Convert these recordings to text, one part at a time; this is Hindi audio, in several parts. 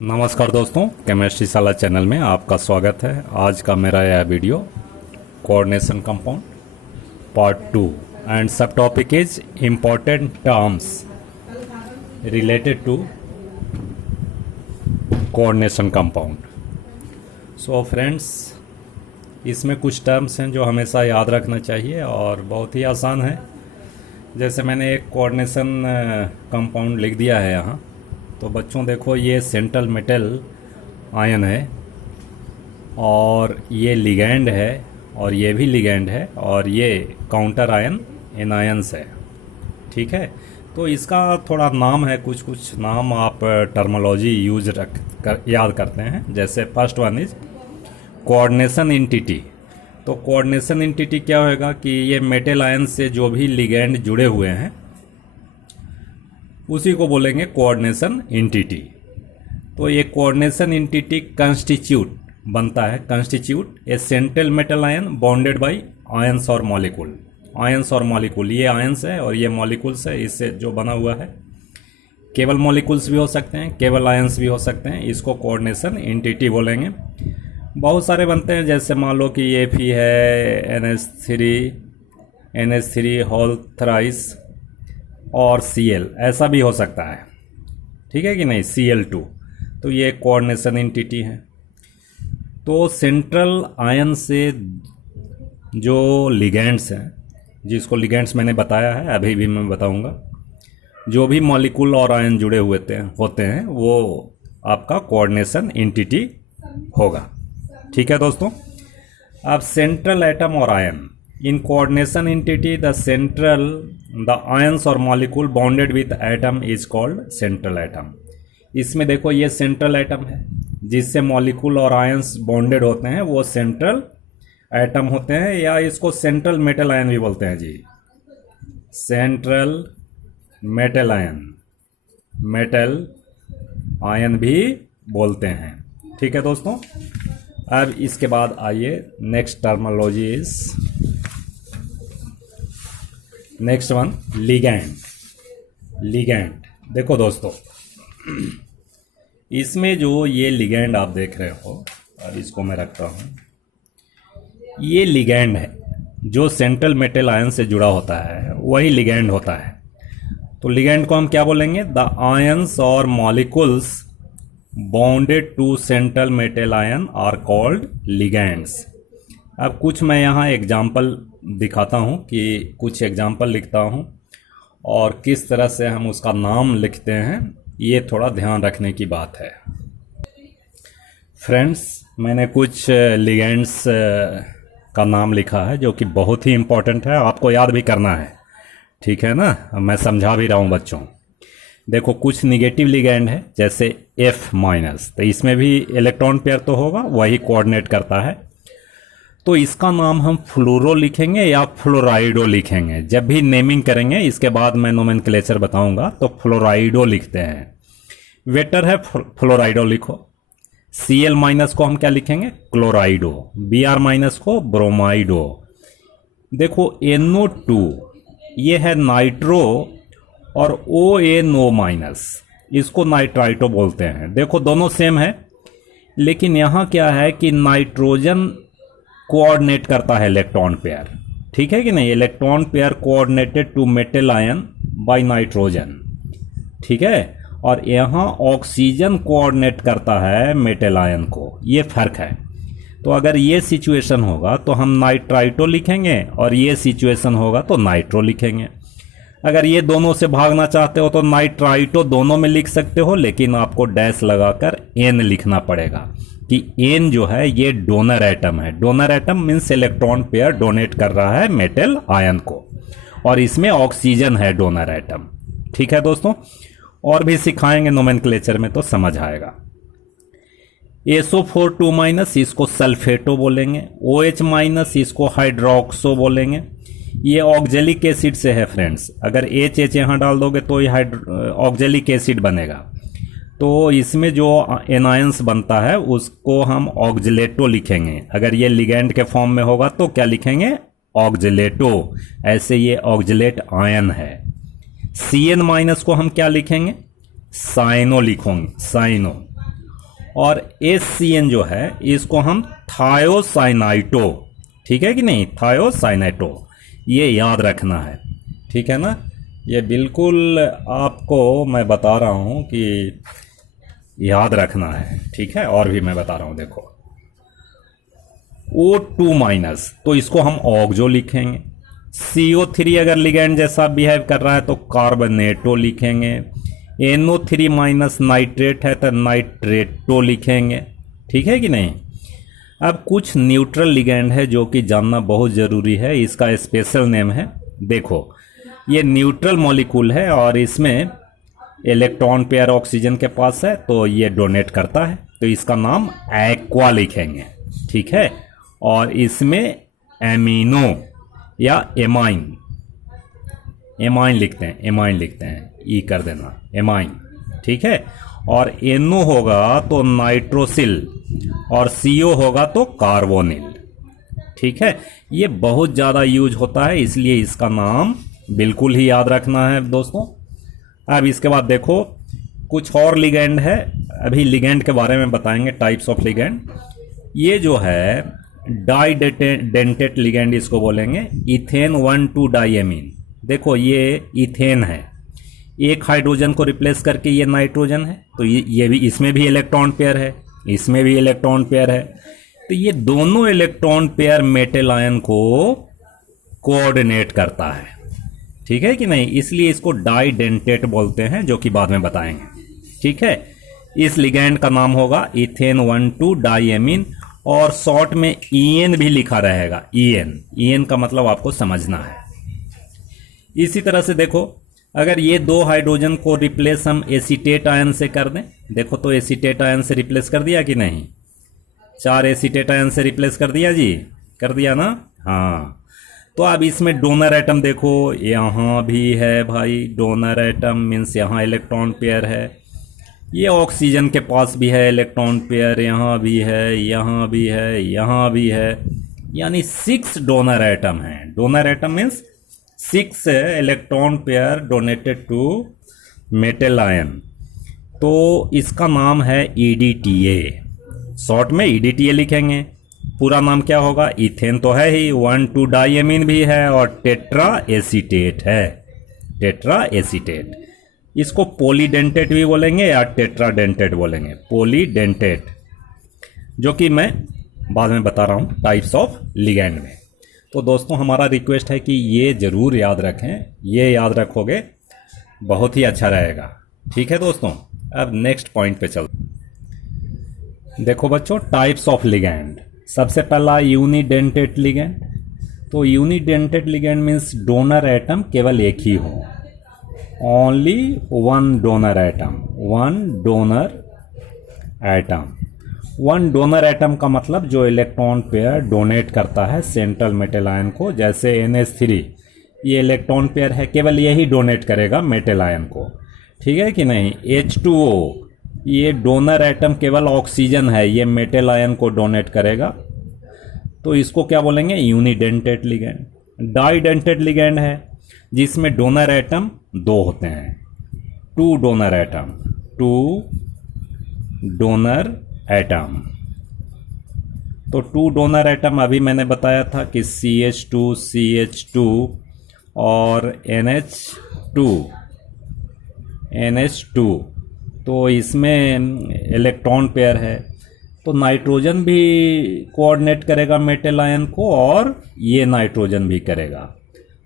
नमस्कार दोस्तों, केमिस्ट्री शाला चैनल में आपका स्वागत है। आज का मेरा यह video coordination compound part 2 and sub topic is important terms related to coordination compound. So friends, इसमें कुछ टर्म्स हैं जो हमेशा याद रखना चाहिए और बहुत ही आसान है। जैसे मैंने एक कोऑर्डिनेशन कंपाउंड लिख दिया है यहाँ, तो बच्चों देखो, ये सेंट्रल मेटल आयन है और ये लिगैंड है और ये भी लिगैंड है और ये काउंटर आयन एनायंस है। ठीक है, तो इसका थोड़ा नाम है, कुछ कुछ नाम आप टर्मोलॉजी याद करते हैं। जैसे first one is coordination entity. तो कोऑर्डिनेशन एंटिटी क्या होगा कि ये मेटल आयन से जो भी लिगैंड जुड़े हुए हैं उसी को बोलेंगे कोऑर्डिनेशन एंटिटी। तो ये कोऑर्डिनेशन एंटिटी कंस्टिट्यूट बनता है, constitute a central metal ion bonded by ions और मॉलिक्यूल। आयंस और मॉलिक्यूल, ये आयंस है और ये मॉलिक्यूल्स है, इससे जो बना हुआ है। केवल मॉलिक्यूल्स भी हो सकते हैं, केवल आयंस भी हो सकते हैं, इसको कोऑर्डिनेशन एंटिटी बोलेंगे। बहुत सारे बनते हैं, जैसे मान लो कि ये भी है NH3 होल थ्राइस और Cl, ऐसा भी हो सकता है। ठीक है कि नहीं, Cl2। तो ये कोऑर्डिनेशन एंटिटी है। तो सेंट्रल आयन से जो लिगेंड्स हैं, जिसको लिगेंड्स मैंने बताया है, अभी भी मैं बताऊंगा, जो भी मॉलिक्यूल और आयन जुड़े हुए होते हैं वो आपका कोऑर्डिनेशन एंटिटी होगा। ठीक है दोस्तों, अब सेंट्रल एटम और ion in coordination entity, the ions or molecule bonded with atom is called central atom। इसमें देखो, ये सेंट्रल एटम है जिससे मॉलिक्यूल और आयंस बॉन्डेड होते हैं, वो सेंट्रल एटम होते हैं, या इसको सेंट्रल मेटल आयन भी बोलते हैं जी। सेंट्रल मेटल आयन भी बोलते हैं। ठीक है दोस्तों, अब इसके बाद आइए, next terminology is next one ligand. देखो दोस्तों, इसमें जो ये लिगैंड आप देख रहे हो, और इसको मैं रखता हूँ, ये लिगैंड है जो सेंट्रल मेटल आयन से जुड़ा होता है, वही लिगैंड होता है। तो लिगैंड को हम क्या बोलेंगे? द आयंस और molecules bonded to central metal ion are called ligands. अब कुछ मैं यहाँ एग्जाम्पल दिखाता हूँ, कि कुछ एग्जाम्पल लिखता हूँ और किस तरह से हम उसका नाम लिखते हैं, ये थोड़ा ध्यान रखने की बात है। फ्रेंड्स, मैंने कुछ लिगेंड्स का नाम लिखा है जो कि बहुत ही इम्पोर्टेंट है, आपको याद भी करना है। ठीक है ना, मैं समझा भी रहा हूँ बच्चों। देखो, कुछ निगेटिव लिगेंड है, जैसे F-, तो इसमें भी इलेक्ट्रॉन पेयर तो होगा, वही कोऑर्डिनेट करता है। तो इसका नाम हम फ्लोरो लिखेंगे या फ्लोराइडो लिखेंगे। जब भी नेमिंग करेंगे, इसके बाद मैं नोमेनक्लेचर बताऊंगा, तो फ्लोराइडो लिखते हैं। वेटर है, फ्लोराइडो लिखो। Cl- को हम क्या लिखेंगे? क्लोराइडो। Br- को ब्रोमाइडो। देखो, NO2 ये है नाइट्रो, और ONO-, इसको नाइट्राइटो बोलते हैं। देखो, दोनों सेम है, लेकिन यहाँ क्या है कि नाइट्रोजन कोऑर्डिनेट करता है इलेक्ट्रॉन पेयर। ठीक है कि नहीं? Electron pair coordinated to metal ion by nitrogen. ठीक है, और यहाँ ऑक्सीजन कोऑर्डिनेट करता है मेटल आयन को, ये फर्क है। तो अगर ये सिचुएशन होगा तो हम नाइट्राइटो लिखेंगे, और ये सिचुएशन होगा तो नाइट्रो लिखेंगे। अगर ये दोनों से भागना चाहते हो तो नाइट्राइटो दोनों में लिख सकते हो, लेकिन आपको डैश लगाकर N लिखना पड़ेगा, कि N जो है ये डोनर एटम है। Donor atom means electron pair donate कर रहा है मेटल आयन को, और इसमें ऑक्सीजन है डोनर एटम। ठीक है दोस्तों, और भी सिखाएंगे नोमेनक्लेचर में तो समझ आएगा। SO4 इसको सल्फेटो बोलेंगे। OH- इसको हाइड्रोक्सो बोलेंगे। ये ऑक्जेलिक एसिड से है फ्रेंड्स, अगर HH यहाँ डाल दोगे तो ये ऑक्जेलिक एसिड बनेगा। तो इसमें जो एनायंस बनता है उसको हम ऑक्जिलेटो लिखेंगे। अगर ये लिगैंड के फॉर्म में होगा तो क्या लिखेंगे? ऑक्जिलेटो। ऐसे ये ऑक्जिलेट आयन है। Cn- को हम क्या लिखेंगे? साइनो लिखोगे, साइनो। और HCN जो है इसको हम थायोसाइनाइटो, ठीक है कि नहीं, थायोसाइनाइटो, ये याद रखना है, ठीक है ना। ये बिल्कुल आपको मैं बता रहा हूँ कि याद रखना है, ठीक है। और भी मैं बता रहा हूँ, देखो O2 माइनस, तो इसको हम ऑक्सो लिखेंगे। CO3 अगर लिगेंड जैसा बिहेव कर रहा है तो कार्बोनेटो लिखेंगे। NO3 माइनस नाइट्रेट है तो नाइट्रेटो लिखेंगे, ठीक है कि नहीं। अब कुछ न्यूट्रल लिगेंड है जो कि जानना बहुत ज़रूरी है, इसका स्पेशल नेम है, देखो ये न्यूट्रल मॉलिक्यूल है और इसमें इलेक्ट्रॉन पेयर ऑक्सीजन के पास है तो ये डोनेट करता है, तो इसका नाम एक्वा लिखेंगे, ठीक है। और इसमें एमिनो या एमाइन, एमाइन लिखते हैं, एमाइन लिखते हैं, ई कर देना, एमाइन, ठीक है। और NO होगा तो नाइट्रोसिल और CO होगा तो कार्बोनिल, ठीक है। ये बहुत ज़्यादा यूज होता है, इसलिए इसका नाम बिल्कुल ही याद रखना है दोस्तों। अब इसके बाद देखो कुछ और लिगेंड है, अभी लिगेंड के बारे में बताएंगे, टाइप्स ऑफ लिगेंड। ये जो है डाइडेंटेट लिगेंड इसको बोलेंगे, इथेन 1,2 डाइएमीन। देखो ये इथेन है, एक हाइड्रोजन को रिप्लेस करके ये नाइट्रोजन है, तो ये भी, इसमें भी इलेक्ट्रॉन पेयर है, इसमें भी इलेक्ट्रॉन पेयर है, तो ये दोनों इलेक्ट्रॉन पेयर मेटल आयन को कोऑर्डिनेट करता है, ठीक है कि नहीं, इसलिए इसको डाइडेंटेट बोलते हैं, जो कि बाद में बताएंगे, ठीक है। इस लिगेंड का नाम होगा इथेन 1,2 डाइएमीन और शॉर्ट में EN भी लिखा रहेगा, EN का मतलब आपको समझना है। इसी तरह से देखो अगर ये दो हाइड्रोजन को रिप्लेस हम एसीटेट आयन से कर दें, देखो तो एसीटेट आयन से रिप्लेस कर दिया कि नहीं, 4 एसीटेट आयन से रिप्लेस कर दिया जी, कर दिया ना, हाँ। तो अब इसमें डोनर एटम देखो, यहाँ भी है भाई डोनर एटम, मीन्स यहाँ इलेक्ट्रॉन पेयर है, ये ऑक्सीजन के पास भी है इलेक्ट्रॉन पेयर, यहाँ भी है, यहाँ भी है, यहाँ भी है, यानी 6 डोनर एटम हैं। Donor atom means 6 electron pair donated to metal ion, तो इसका नाम है EDTA, शॉर्ट में EDTA लिखेंगे। पूरा नाम क्या होगा, इथेन तो है ही, 1,2 डाइएमीन भी है और टेट्रा एसीटेट है, टेट्रा एसीटेट। इसको पॉलीडेंटेट भी बोलेंगे या टेट्राडेंटेट बोलेंगे, पॉलीडेंटेट, जो कि मैं बाद में बता रहा हूँ टाइप्स ऑफ लिगेंड में। तो दोस्तों हमारा रिक्वेस्ट है कि ये ज़रूर याद रखें, ये याद रखोगे बहुत ही अच्छा रहेगा, ठीक है दोस्तों। अब नेक्स्ट पॉइंट पे चलते। देखो बच्चों टाइप्स ऑफ लिगेंड, सबसे पहला यूनिडेंटेट लिगेंड। तो unidentate ligand means donor atom केवल एक ही हो, only one donor atom, one donor atom. One donor atom का मतलब जो इलेक्ट्रॉन पेयर डोनेट करता है सेंट्रल मेटल आयन को, जैसे NH3 ये इलेक्ट्रॉन पेयर है, केवल यही डोनेट करेगा मेटल आयन को, ठीक है कि नहीं। H2O ये डोनर एटम केवल ऑक्सीजन है, ये मेटल आयन को डोनेट करेगा, तो इसको क्या बोलेंगे, यूनिडेंटेट लिगेंड। डाइडेंटेट लिगेंड है जिसमें डोनर एटम 2 होते हैं, 2 डोनर एटम, 2 डोनर एटम। तो 2 डोनर एटम अभी मैंने बताया था कि CH2 CH2 और NH2, तो इसमें इलेक्ट्रॉन पेयर है, तो नाइट्रोजन भी कोऑर्डिनेट करेगा मेटल आयन को और ये नाइट्रोजन भी करेगा,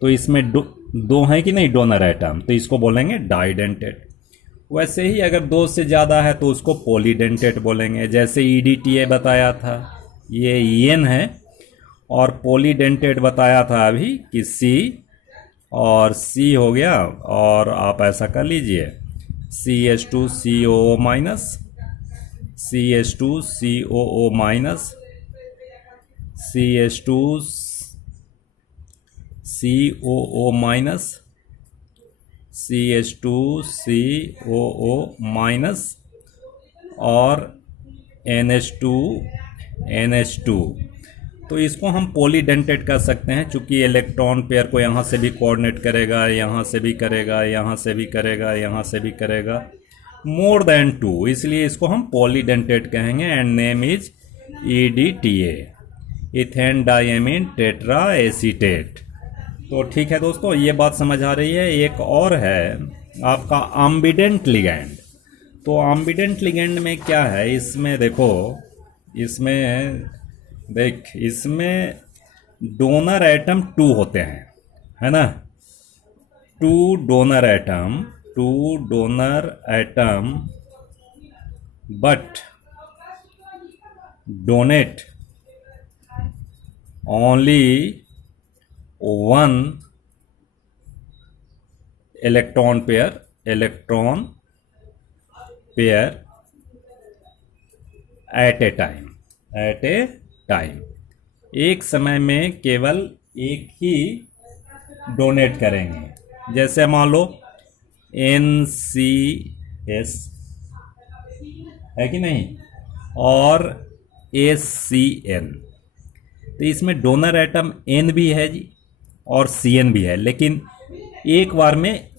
तो इसमें दो हैं कि नहीं डोनर एटम, तो इसको बोलेंगे डाइडेंटेट। वैसे ही अगर 2 से ज़्यादा है तो उसको पॉलीडेंटेट बोलेंगे, जैसे EDTA बताया था ये EN है, और पॉलीडेंटेट बताया था अभी कि C और C हो गया, और आप ऐसा कर लीजिए CH2COO minus, CH2COO minus, CH2COO minus, CH2COO minus और NH2। तो इसको हम पॉलीडेंटेट कर सकते हैं, चूँकि इलेक्ट्रॉन पेयर को यहाँ से भी कोऑर्डिनेट करेगा, यहाँ से भी करेगा, यहाँ से भी करेगा, यहाँ से भी करेगा, मोर देन टू, इसलिए इसको हम पॉलीडेंटेट कहेंगे। And name is EDTA, ethane diamine tetra acetate. तो ठीक है दोस्तों, ये बात समझ आ रही है। एक और है आपका अम्बिडेंट लिगैंड। तो अम्बिडेंट लिगैंड में क्या है, इसमें देखो, इसमें डोनर एटम 2 होते हैं, है ना। 2 donor atom but donate only 1 electron pair at a time. एक समय में केवल एक ही डोनेट करेंगे। जैसे मान लो NCS है कि नहीं, और SCN। तो इसमें डोनर एटम N भी है जी और CN भी है, लेकिन एक बार में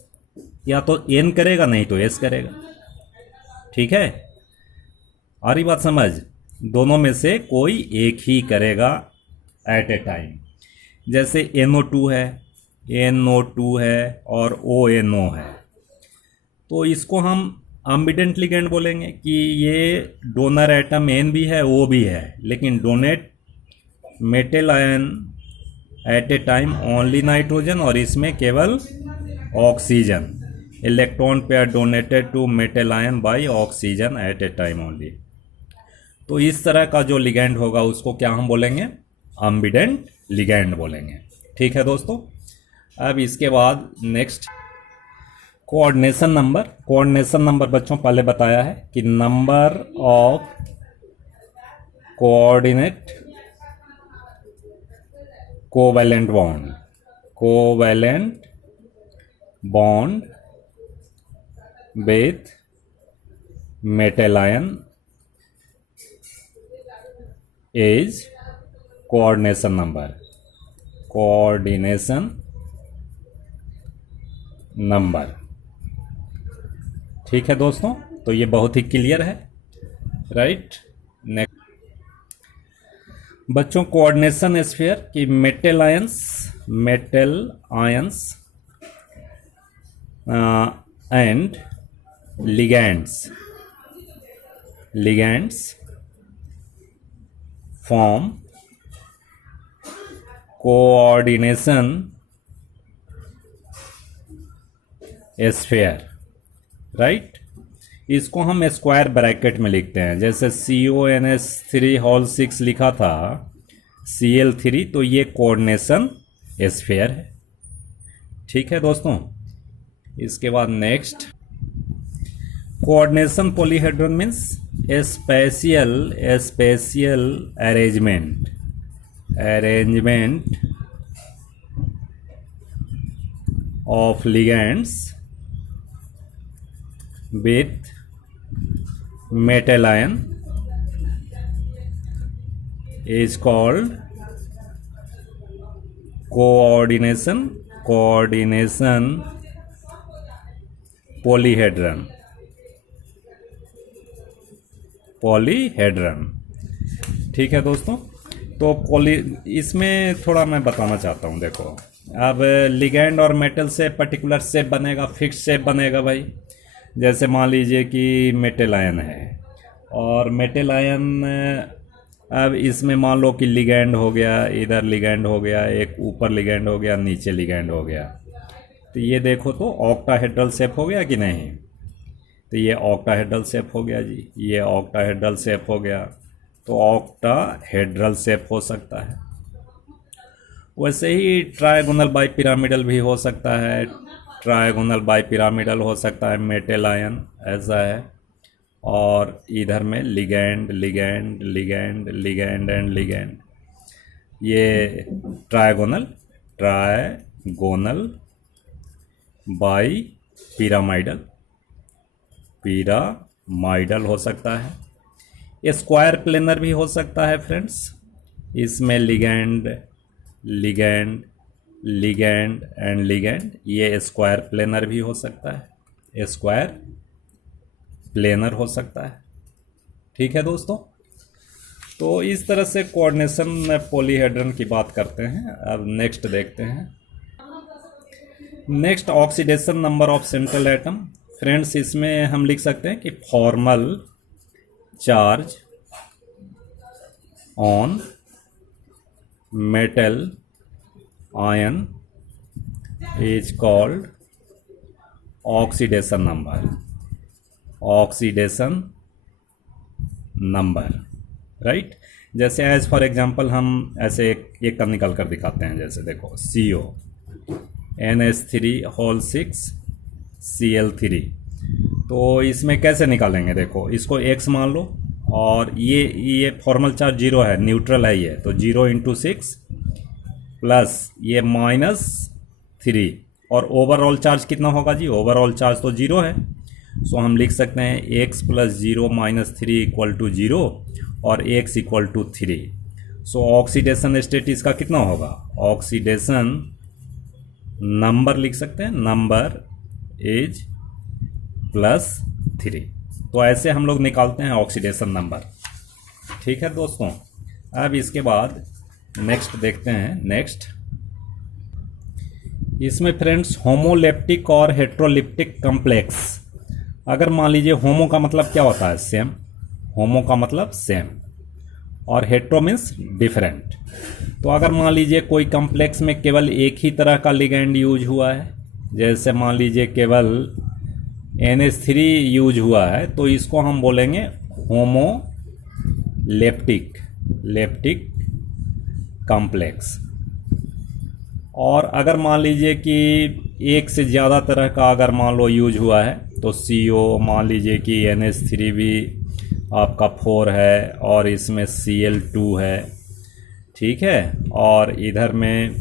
या तो N करेगा नहीं तो S करेगा। ठीक है, आ रही बात समझ। दोनों में से कोई एक ही करेगा एट ए टाइम। जैसे NO2 है और ONO है, तो इसको हम अम्बिडेंट लिगेंड बोलेंगे कि ये डोनर एटम N भी है, O भी है, लेकिन donate metal ion at a time only nitrogen, और इसमें केवल oxygen. Electron pair donated to metal ion by oxygen at a time only. तो इस तरह का जो लिगैंड होगा उसको क्या हम बोलेंगे, अम्बिडेंट लिगैंड बोलेंगे। ठीक है दोस्तों, अब इसके बाद नेक्स्ट कोऑर्डिनेशन नंबर बच्चों पहले बताया है कि number of coordinate covalent bond with metal ion is coordination number. ठीक है दोस्तों, तो ये बहुत ही क्लियर है, राइट। नेक्स्ट बच्चों, कोऑर्डिनेशन स्फीयर की metal ions and ligands form coordination sphere, right. इसको हम स्क्वायर ब्रैकेट में लिखते हैं। जैसे CONS3 लिखा था Cl3, तो ये कोऑर्डिनेशन स्फीयर है। ठीक है दोस्तों, इसके बाद next coordination polyhedron means spatial arrangement of ligands with metal ion is called coordination polyhedron। ठीक है दोस्तों, तो इसमें थोड़ा मैं बताना चाहता हूँ। देखो, अब लिगैंड और मेटल से पर्टिकुलर शेप बनेगा, फिक्स शेप बनेगा भाई। जैसे मान लीजिए कि मेटल आयन है, और मेटल आयन अब इसमें मान लो कि लिगैंड हो गया, इधर लिगैंड हो गया, एक ऊपर लिगैंड हो गया, नीचे लिगैंड हो गया। तो ये देखो तो ऑक्टाहेड्रल शेप हो गया कि नहीं। तो ये ऑक्टाहेड्रल शेप हो गया जी, ये ऑक्टाहेड्रल शेप हो गया। तो ऑक्टाहेड्रल शेप हो सकता है। वैसे ही ट्रायगोनल बाइपिरामिडल भी हो सकता है, ट्रायगोनल बाइपिरामिडल हो सकता है। मेटल आयन ऐसा है, और इधर में लिगैंड एंड लिगैंड। ये ट्रायगोनल पिरामाइडल हो सकता है। ये स्क्वायर प्लेनर भी हो सकता है फ्रेंड्स। इसमें लिगैंड एंड लिगैंड, ये स्क्वायर प्लेनर भी हो सकता है, स्क्वायर प्लेनर हो सकता है। ठीक है दोस्तों, तो इस तरह से कोऑर्डिनेशन पॉलीहेड्रन की बात करते हैं। अब नेक्स्ट देखते हैं। Next, oxidation number of central atom. Friends, इसमें हम लिख सकते हैं कि formal charge on metal ion is called oxidation number. Oxidation number, right. जैसे एज फॉर एग्जांपल हम ऐसे एक का निकाल कर दिखाते हैं। जैसे देखो, CO NH3 6Cl3। तो इसमें कैसे निकालेंगे? देखो, इसको x मान लो और ये फॉर्मल चार्ज 0 है, न्यूट्रल है ये, तो 0 × 6 प्लस ये -3 और ओवरऑल चार्ज कितना होगा जी? ओवरऑल चार्ज तो 0 है, सो हम लिख सकते हैं x + 0 - 3 = 0 और x = 3। सो ऑक्सीडेशन स्टेट इसका कितना होगा? ऑक्सीडेशन नंबर लिख सकते हैं, नंबर इज +3। तो ऐसे हम लोग निकालते हैं ऑक्सीडेशन नंबर। ठीक है दोस्तों, अब इसके बाद नेक्स्ट देखते हैं। नेक्स्ट, इसमें फ्रेंड्स होमोलेप्टिक और हेट्रोलिप्टिक कॉम्प्लेक्स। अगर मान लीजिए होमो का मतलब क्या होता है? सेम। होमो का मतलब सेम और हेट्रो मीन्स डिफरेंट। तो अगर मान लीजिए कोई कॉम्प्लेक्स में केवल एक ही तरह का लिगैंड यूज हुआ है, जैसे मान लीजिए केवल NH3 यूज हुआ है, तो इसको हम बोलेंगे होमोलेप्टिक कॉम्प्लेक्स। और अगर मान लीजिए कि एक से ज़्यादा तरह का अगर मान लो यूज हुआ है, तो CO मान लीजिए कि NH3 भी आपका 4 है और इसमें Cl2 है, ठीक है, और इधर में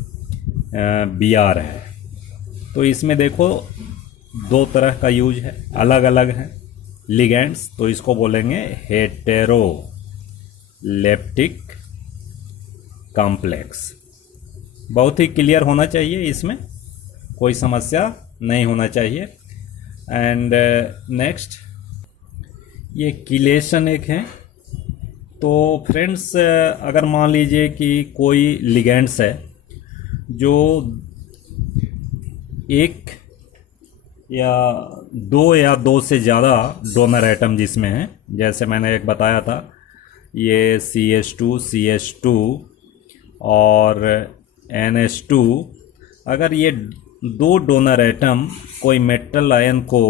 Br है। तो इसमें देखो दो तरह का यूज है, अलग अलग हैं लिगेंड्स, तो इसको बोलेंगे हेटेरोलेप्टिक कॉम्प्लेक्स। बहुत ही क्लियर होना चाहिए, इसमें कोई समस्या नहीं होना चाहिए। एंड नेक्स्ट, ये किलेशन एक है। तो फ्रेंड्स, अगर मान लीजिए कि कोई लिगेंड्स है जो एक या दो से ज़्यादा डोनर एटम जिसमें हैं, जैसे मैंने एक बताया था, ये CH2 और NH2। अगर ये दो डोनर एटम कोई मेटल आयन को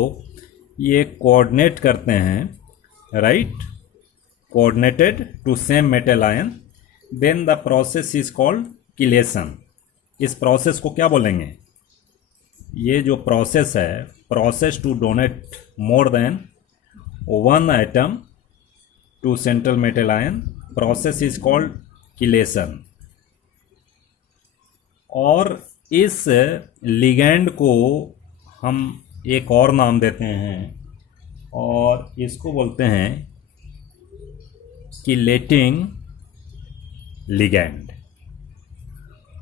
ये कोऑर्डिनेट करते हैं, right, coordinated to same metal ion, then the process is called chelation. इस प्रोसेस को क्या बोलेंगे? ये जो प्रोसेस है, process to donate more than one atom to central metal ion, process is called chelation. और इस लिगैंड को हम एक और नाम देते हैं और इसको बोलते हैं किलेटिंग लिगैंड।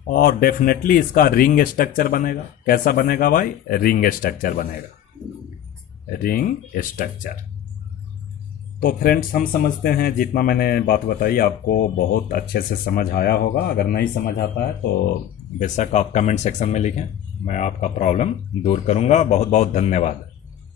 और डेफिनेटली इसका रिंग स्ट्रक्चर बनेगा। कैसा बनेगा भाई? रिंग स्ट्रक्चर बनेगा, रिंग स्ट्रक्चर। तो फ्रेंड्स, हम समझते हैं जितना मैंने बात बताई आपको बहुत अच्छे से समझ आया होगा। अगर नहीं समझ आता है तो बेशक आप कमेंट सेक्शन में लिखें, मैं आपका प्रॉब्लम दूर करूंगा। बहुत बहुत धन्यवाद।